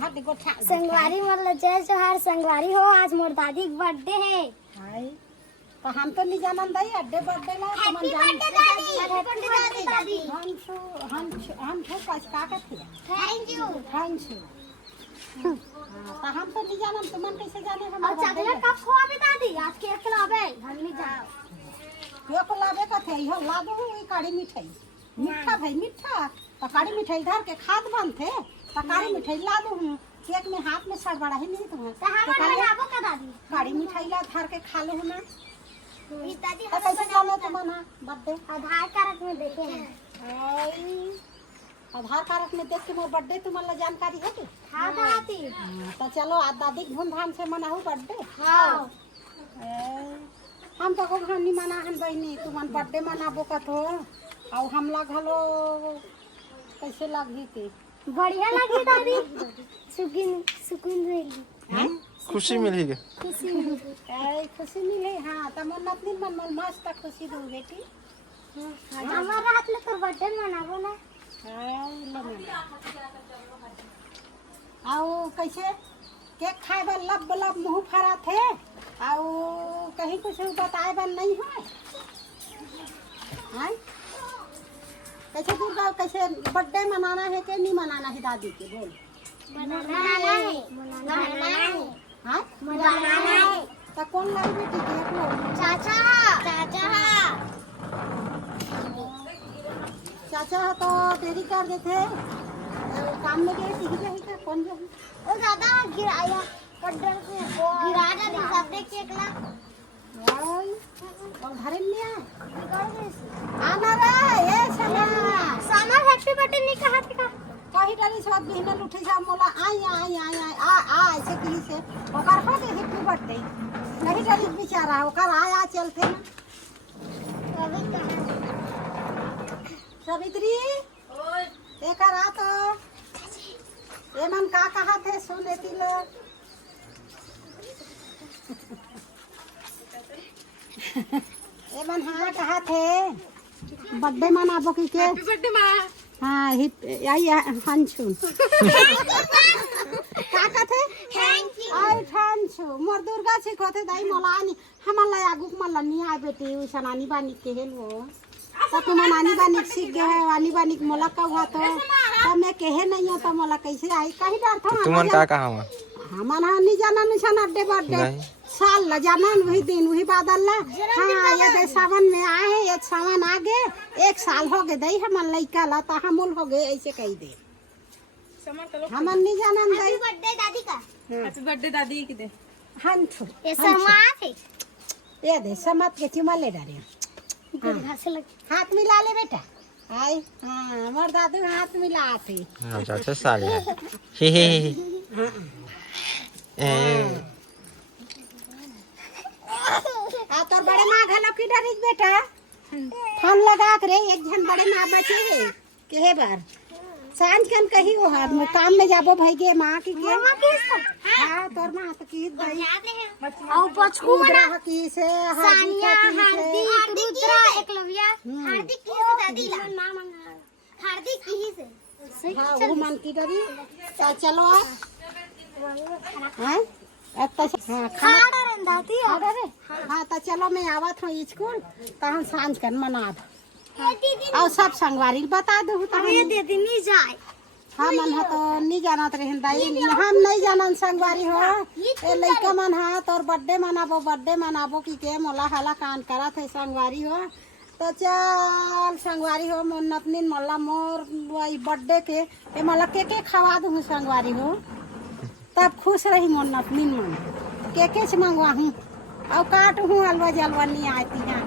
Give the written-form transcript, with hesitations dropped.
संगवारी मतलब जय जोहार संगवारी हो। आज मोर दादी का बर्थडे है। तो हम तो नहीं जानन दाई अड्डे बर्थडे ला हैप्पी बर्थडे दादी। हम का थे थैंक यू। तो हम तो नहीं जानन तुमन कैसे जाने हम और चॉकलेट कब खोआबे दादी? आज केक लाबे हम नहीं जाओ। यो को लाबे का थे यो ला दो ई काड़ी मिठाई मीठा भाई मीठा तो काड़ी मिठाई धर के खाद बनथे तो काड़ी मिठाई ला दो केक में हाथ में सड़बड़ा ही नहीं तुम्हें तो हम बनाबो का दादी? काड़ी मिठाई ला धर के खा लो ना इस दादी तो कैसे जाने तुमन बर्थडे आधार कार्ड में देखे हैं। आधार कार्ड में देख के मोर बर्थडे तुमन ला जानकारी है कि हाँ दादी। तो चलो आज दादी धूमधाम से मनाऊ बर्थडे। हाँ हम तो घर नहीं मना हम बहनी तुमन बर्थडे मनाबो का तो और हम लग हलो कैसे लगी थी बढ़िया लगी दादी। सुकून मिली खुशी मिली के खुशी मिली खुशी मिले। हाँ तो मन अपनी मन मस्त खुशी दो बेटी। हमारा हाथ में तो बर्थडे मनाबो ना। आओ कैसे केक खाए बार लब लब मुँह फरा थे आओ कहीं कुछ बताए बार नहीं है कैसे दुर्गा कैसे बर्थडे मनाना है कि नहीं मनाना है दादी के बोल मनाना है हाँ मनाना है। तो कौन लाई बेटी केक लो चाचा तो देरी कर देते काम में गए सीख जाएगा कौन जाए ओ दादा गिराया कड्डर को गिरा जा दी सबने केक ला और घरे में बिगड़ गई आना रे ये सना सामा हैप्पी बर्थडे नहीं कहा था कहीं डाली सब बहन उठे जा मोला आई ऐसे कहीं से ओकर हो गए हैप्पी बर्थडे नहीं डाली बेचारा ओकर आया चलते ना अभी कहां सवित्री एक रात ये मन का कहा थे सुन लेती लोग ये मन हाँ कहा थे बर्थडे मनाबो की के हैप्पी बर्थडे मां हाँ आई हंसू का थे थैंक यू आई हंसू मोर दुर्गा सिखो थे दाई मोला आनी हमला आगुक मला नहीं आए बेटी उसन आनी बानी के हेन वो तो तुम नानी बानी सीख गए है वानी बानी मोला का हुआ तो मैं कहे नहीं हो तो मोला कैसे आई कहीं डर था तुमन का कहा हमन नहीं जाना निशान अड्डे बर्थडे साल ला जाना वही दिन वही बादल ला हाँ ये सावन में आए एक सावन आगे एक साल हो गए दई हमन लइका ला तो हमूल हो गए ऐसे कही दे हमन नहीं जाना हैप्पी बर्थडे दादी का। हैप्पी बर्थडे दादी की दे हंसू ये समाज है ये दे समत के चुमा ले डारे गुड़ से लग हाथ मिला ले बेटा आई हाँ मोर दादू हाथ मिला थे अच्छा साल है हे आ तो बड़े माँ घलो की डरिस बेटा फोन लगा करे एक जन बड़े माँ बचे है के बार सांझ कन कही हो हाथ में काम में जाबो भाई गे माँ की के हाँ तोर माँ तो की भाई और बचकू मना की से सानिया हार्दिक रुद्रा एकलव्या हार्दिक की से दादी ला मां मंगा हार्दिक की से हाँ वो मन की डरी तो चलो हाँ हाँ खाड़ा रंदाती है अरे हाँ तो चलो मैं आवत हूँ स्कूल तो हम सांझ कर मना और सब संगवारी बता दो तो ये दे दी नहीं जाए हाँ मन है तो नहीं जाना तो दाई हम नहीं जाना संगवारी हो ए लइका मन हा तोर बर्थडे मनाबो की के मोला हाला कान करा थे संगवारी हो तो चल संगवारी हो मोर नतनीन मोला मोर वही बर्थडे के ए मोला के खवा दूँ संगवारी हो तब खुश रही मोर नतनीन मन के से मंगवा हूँ और काट हूँ हलवा जलवा नहीं आती है